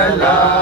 Love.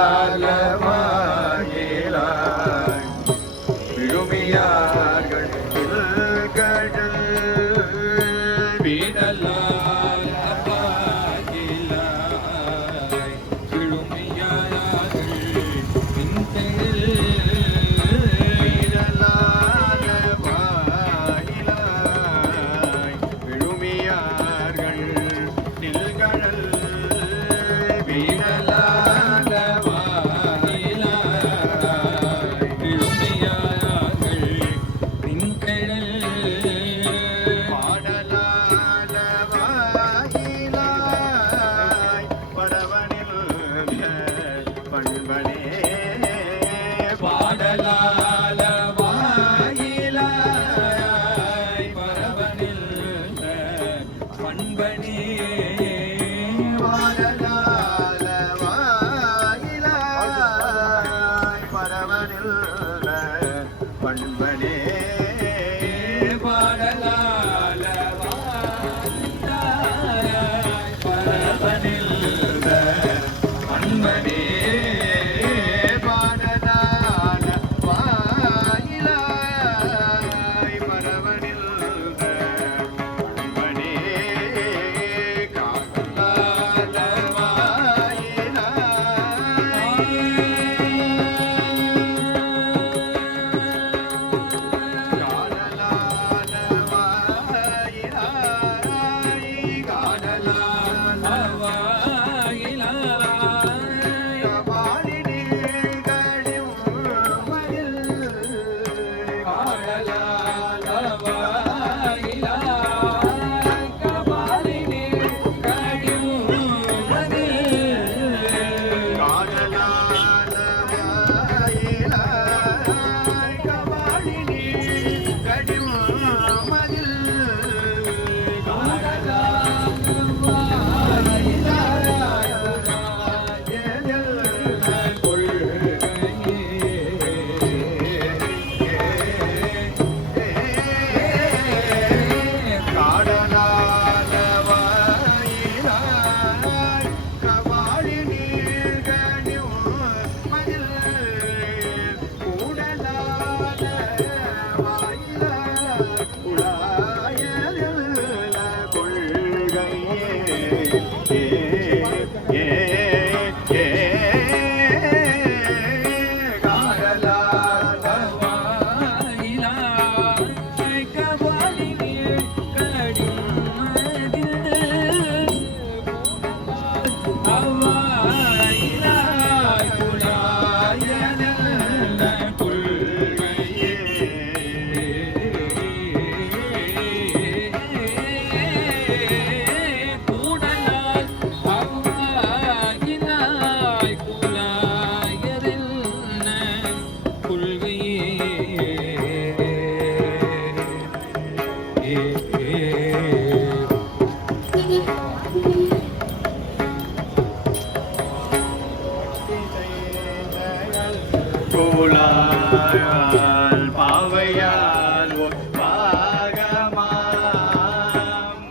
புலால் பாவையால் பாகமாம்.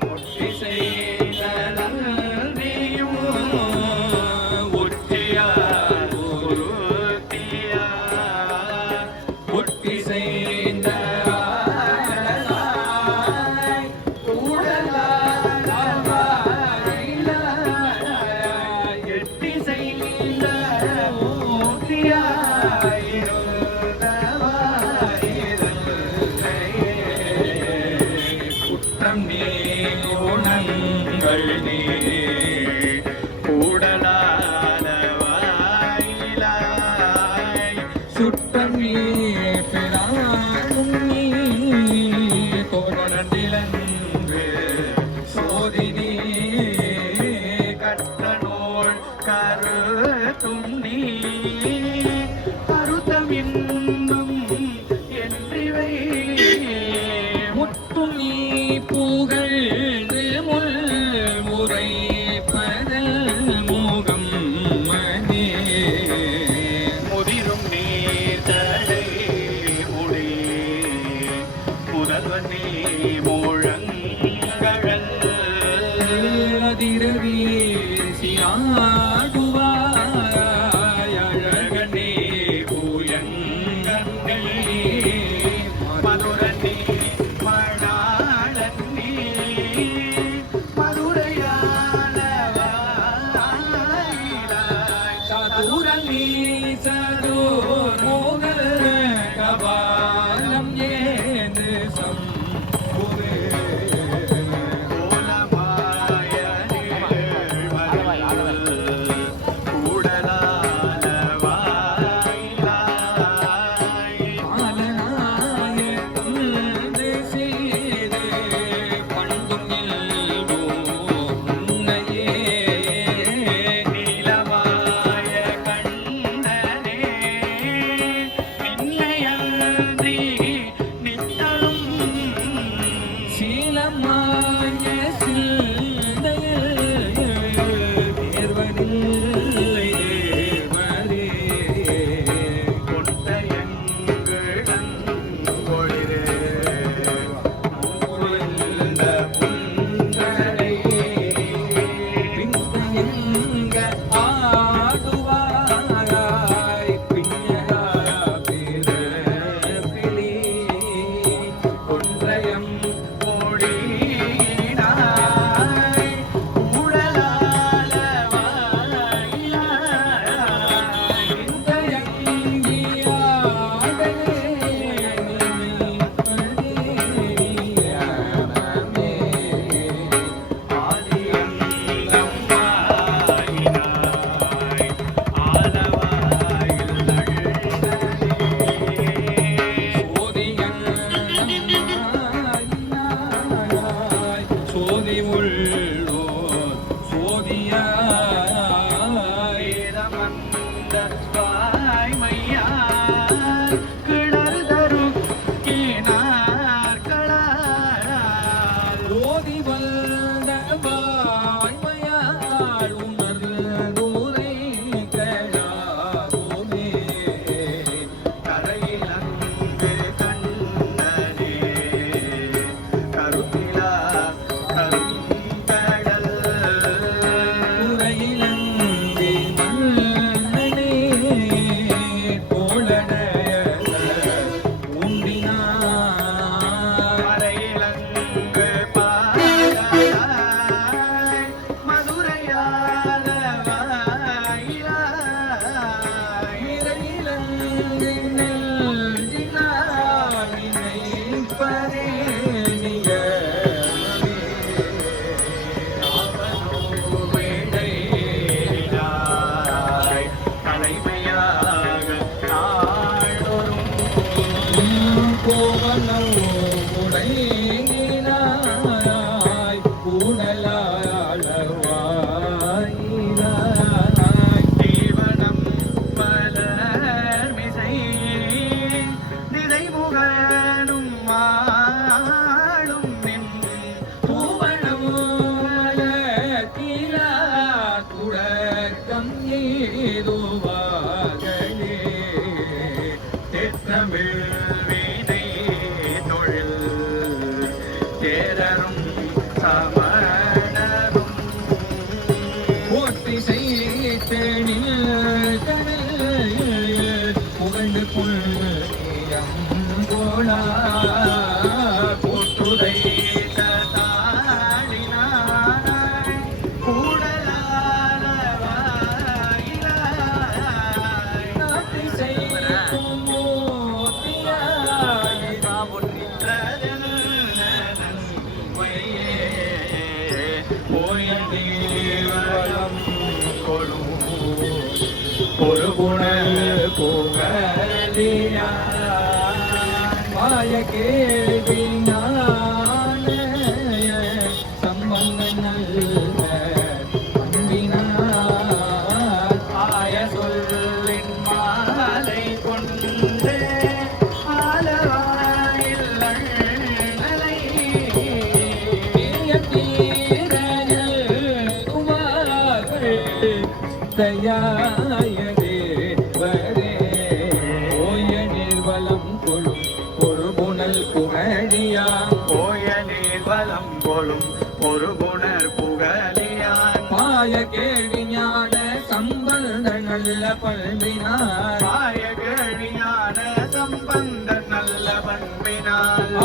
ஒட்டி செய்த நன்றியும் ஒட்டியார் கல்வி ध्वनि Mm-hmm. போற்றி செய்தேனில் கடல் புகழ்ந்து புள்ளியம் போலா Okay.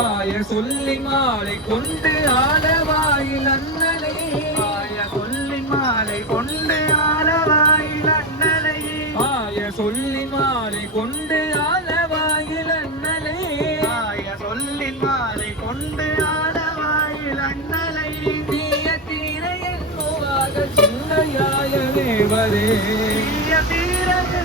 ஆய சொல்லி மாலை கொண்டு ஆலவாயில் அண்ணலை ஆய சொல்லின் மாலை கொண்டு ஆலவாயில் அண்ணலை ஆய சொல்லி மாலை கொண்டு ஆலவாயில் அண்ணலை ஆய சொல்லின் மாலை கொண்டு ஆலவாயில் அண்ணலை தீய தீர என்னுவாக சிந்தையாய தேவரே தீய தீரது